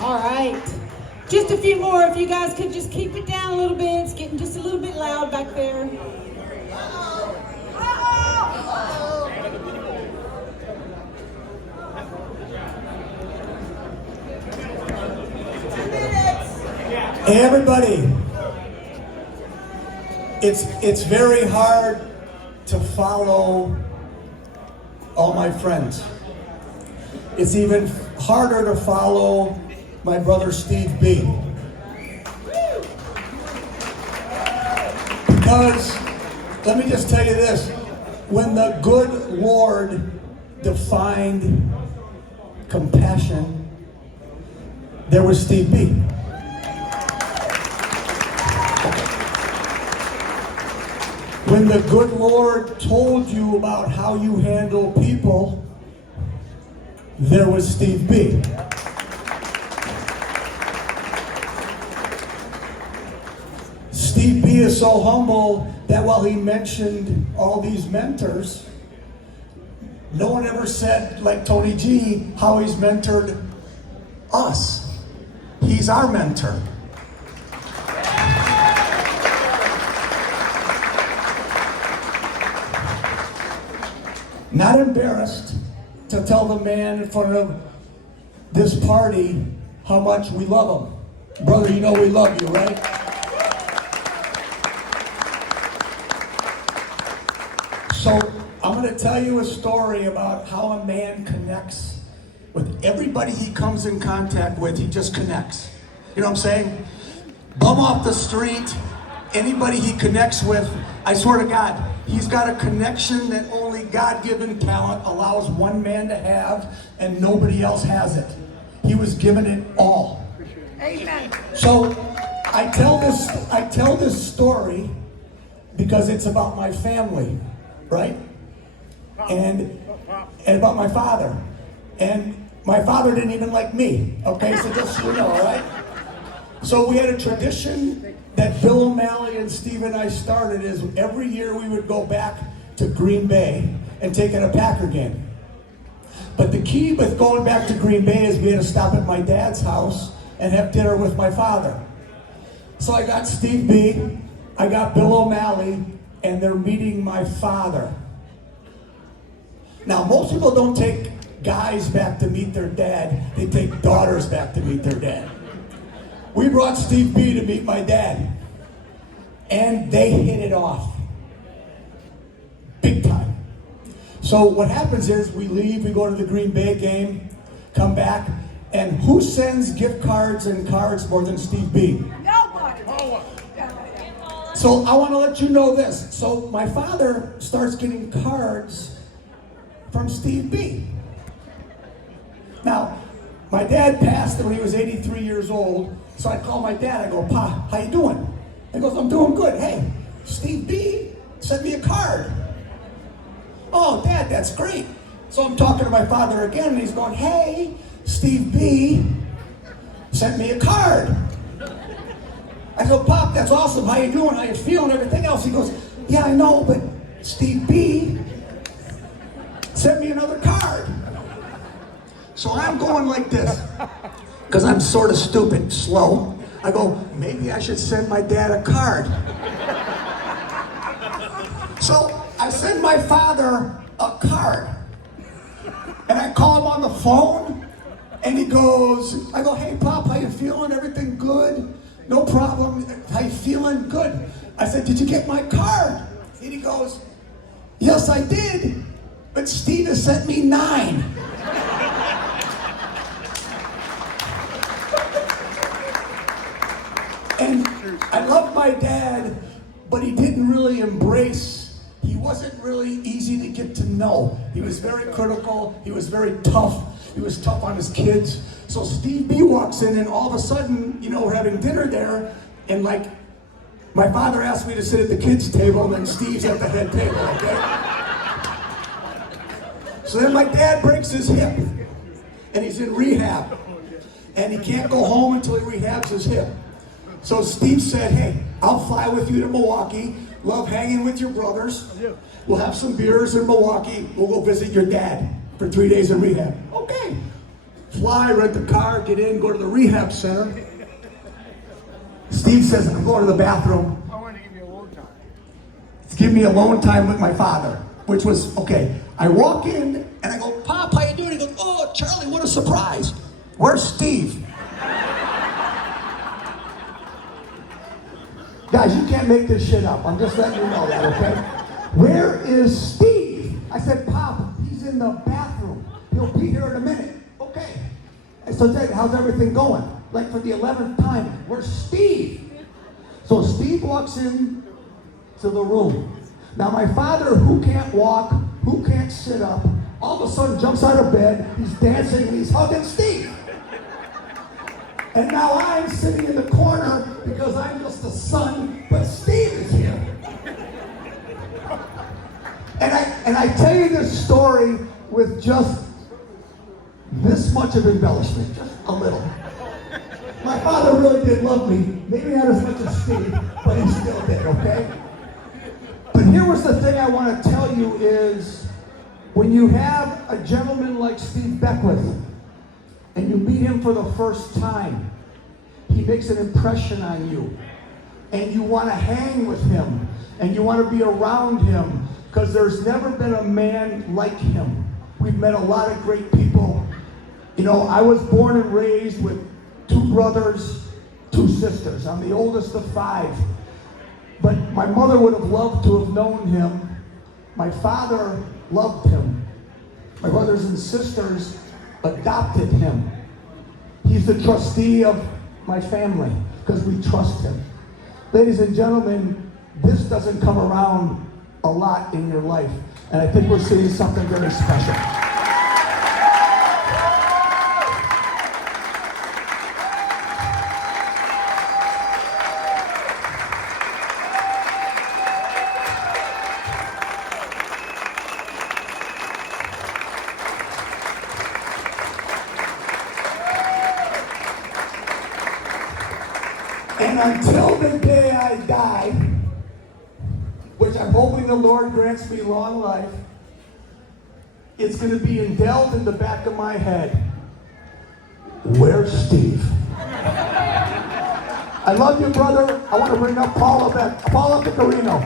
All right. Just a few more. If you guys could just keep it down a little bit. It's getting just a little bit loud back there. Hey everybody, it's very hard to follow all my friends. It's even harder to follow my brother Steve B. Because, let me just tell you this, when the good Lord defined compassion, there was Steve B. When the good Lord told you about how you handle people, there was Steve B. Steve B is so humble that while he mentioned all these mentors, no one ever said, like Tony G, how he's mentored us. He's our mentor. Not embarrassed to tell the man in front of this party how much we love him. Brother, you know we love you, right? So I'm going to tell you a story about how a man connects with everybody he comes in contact with. He just connects. You know what I'm saying? Bum off the street, anybody he connects with, I swear to God, he's got a connection that only God-given talent allows one man to have, and nobody else has it. He was given it all. Amen. So I tell this story because it's about my family, right? And about my father. And my father didn't even like me. Okay, so just so you know, all right? So we had a tradition that Bill O'Malley and Steve and I started is every year we would go back to Green Bay and take in a Packer game. But the key with going back to Green Bay is we had to stop at my dad's house and have dinner with my father. So I got Steve B, I got Bill O'Malley, and they're meeting my father. Now, most people don't take guys back to meet their dad, they take daughters back to meet their dad. We brought Steve B to meet my dad, and they hit it off. Big time. So what happens is we leave, we go to the Green Bay game, come back, and who sends gift cards and cards more than Steve B? Nobody. So I want to let you know this. So my father starts getting cards from Steve B. Now, my dad passed when he was 83 years old, so I call my dad, I go, Pa, how you doing? He goes, I'm doing good. Hey, Steve B sent me a card. Oh, Dad, that's great. So I'm talking to my father again, and he's going, hey, Steve B sent me a card. I go, Pop, that's awesome. How you doing? How you feeling? Everything else. He goes, yeah, I know, but Steve B sent me another card. So I'm going like this, because I'm sort of stupid, slow. I go, maybe I should send my dad a card. So I send my father a card. And I call him on the phone, and he goes, I go, hey, Pop, how you feeling? Everything good? No problem. How you feeling? Good. I said, did you get my card? And he goes, yes, I did, but Steve has sent me 9. And I love my dad, but he didn't really embrace. He wasn't really easy to get to know. He was very critical. He was very tough. He was tough on his kids. So Steve B walks in, and all of a sudden, you know, we're having dinner there, and like, my father asked me to sit at the kids' table, and then Steve's at the head table, okay? So then my dad breaks his hip, and he's in rehab. And he can't go home until he rehabs his hip. So Steve said, hey, I'll fly with you to Milwaukee. Love hanging with your brothers. We'll have some beers in Milwaukee. We'll go visit your dad for 3 days in rehab. Okay. fly, rent the car, get in, go to the rehab center. Steve says, I'm going to the bathroom. I want to give you alone time. Give me alone time with my father, which was, okay. I walk in and I go, Pop, how you doing? He goes, oh, Charlie, what a surprise. Where's Steve? Guys, you can't make this shit up. I'm just letting you know that, okay? Where is Steve? I said, Pop, he's in the bathroom. He'll be here in a minute. Okay. And so how's everything going? Like for the 11th time, where's Steve? So Steve walks in to the room. Now my father, who can't walk, who can't sit up, all of a sudden jumps out of bed, he's dancing, and he's hugging Steve. And now I'm sitting in the corner because I'm just the son, but Steve is here. And I tell you this story with just this much of embellishment, just a little. My father really did love me, maybe not as much as Steve, but he still did, okay? But here was the thing I want to tell you is, when you have a gentleman like Steve Beckwith, and you meet him for the first time, he makes an impression on you. And you want to hang with him, and you want to be around him, because there's never been a man like him. We've met a lot of great people. You know, I was born and raised with 2 brothers, 2 sisters. I'm the oldest of 5. But my mother would have loved to have known him. My father loved him. My brothers and sisters adopted him. He's the trustee of my family because we trust him. Ladies and gentlemen, this doesn't come around a lot in your life. And I think we're seeing something very special. And until the day I die, which I'm hoping the Lord grants me long life, it's going to be indelled in the back of my head. Where's Steve? I love you, brother. I want to bring up Paula Pecorino.